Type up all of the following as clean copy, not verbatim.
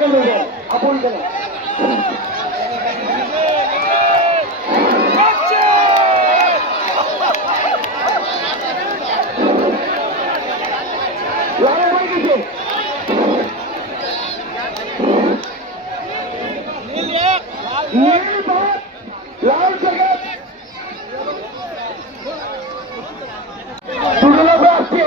আপন কেন লাল জগৎ দুর্লভ আসছে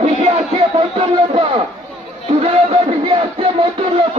পিছিয়ে আসছে ৭৫ লক্ষ দুর্লভ পিছিয়ে আসছে ৭৫ লক্ষ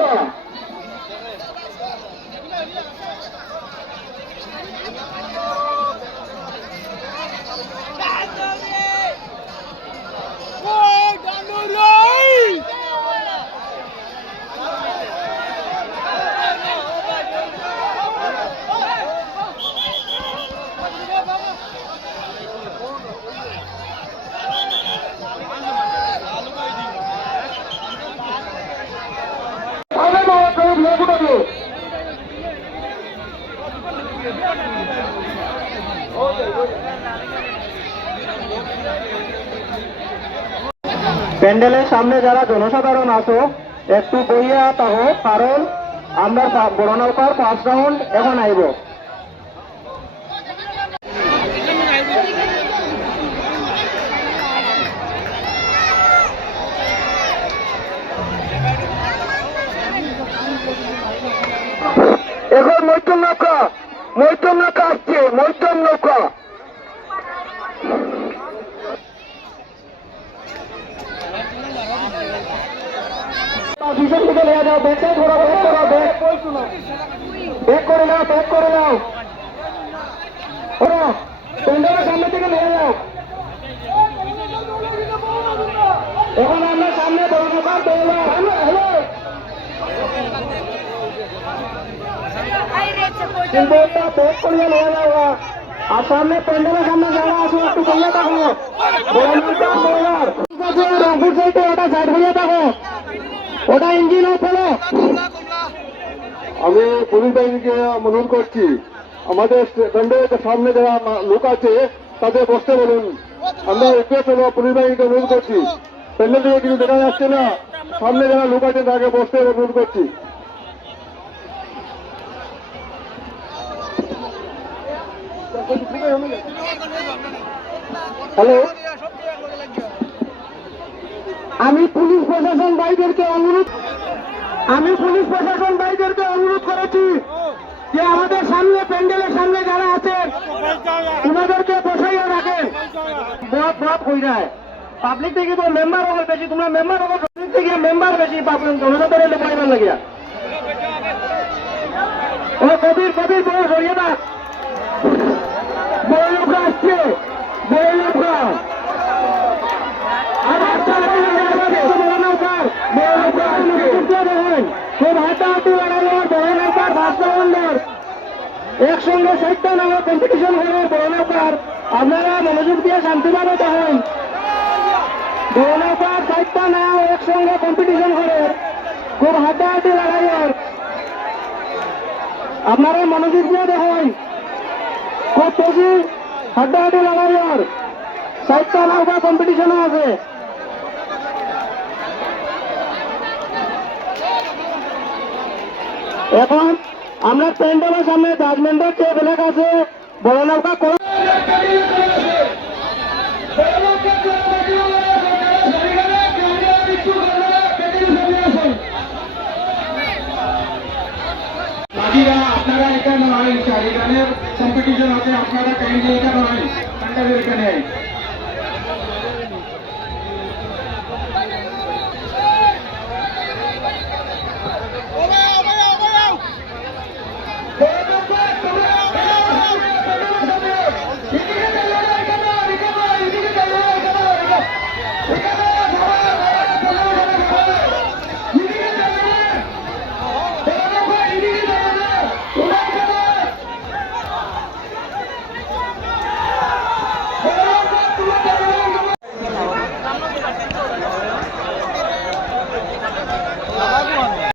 প্যান্ডেলের সামনে যারা জনসাধারণ আছো একটু বইয়া থাকো, কারণ আমরা বড় নৌকার ফার্স্ট রাউন্ড এখন আইব। এখন মধ্যম নৌকা আসছে, মধ্যম নৌকা পিছন দিকে নিয়ে যাও, ব্যাক সাইড করো, ব্যাক করে নাও প্যান্ডেলের সামনে থেকে নিয়ে যাও। এখন আমরা সামনে বড় নৌকার হ্যালো কিন্তু একটা ব্যাক করিয়ে নিয়ে যাও। আর সামনে প্যান্ডেলের সামনে যারা আসো একটু করিয়ে থাকো, রংপুর সাইডে ওটা সাইড করিয়ে থাকো, ওটা ইঞ্জিন ফেলো। আমি পুলিশ বাহিনীকে অনুরোধ করছি, আমাদের প্যান্ডেলের সামনে যারা লোক আছে তাদের বসতে বলুন। আমরা রিকোয়েস্ট হলো পুলিশ বাহিনীকে অনুরোধ করছি, প্যান্ডেল থেকে কিছু দেখা যাচ্ছে না, সামনে যারা লোক আছে তাকে বসতে অনুরোধ করছি। হ্যালো, আমি পুলিশ প্রশাসন ভাইদেরকে অনুরোধ করেছি যে আমাদের সামনে প্যান্ডেলের সামনে যারা আছেন ওনাদেরকে বসাইয়া রাখেন। বহুত হয়ে যায় পাবলিক থেকে তো মেম্বার হবে বেশি, তোমরা মেম্বার হবে থেকে মেম্বার বেশি পাবলিক জনসাধারণ পরিবার লাগিয়া। ও কবির বড় সরিয়ে না, বড় লোকরা আসছে, বড় লোকরা একসঙ্গে ৬০টা নামে কম্পিটিশন হবে বড় নৌকার। আপনারা মনোযোগ দিয়ে শান্তিভাবে দেখেন, বড় নৌকার ৬০টা নাম একসঙ্গে কম্পিটিশন করে, খুব হাড্ডাহাড্ডি লড়াই হয়। আপনারা মনোযোগ দিয়ে দেখেন, খুব বেশি হাড্ডাহাড্ডি লড়াই হয়। ৬০টা নৌকা কম্পিটিশনও আছে। এখন আমরা প্যান্ডেলের সামনে জাজমেন্টের চেয়ে বেলেগ আছে, বড় নৌকা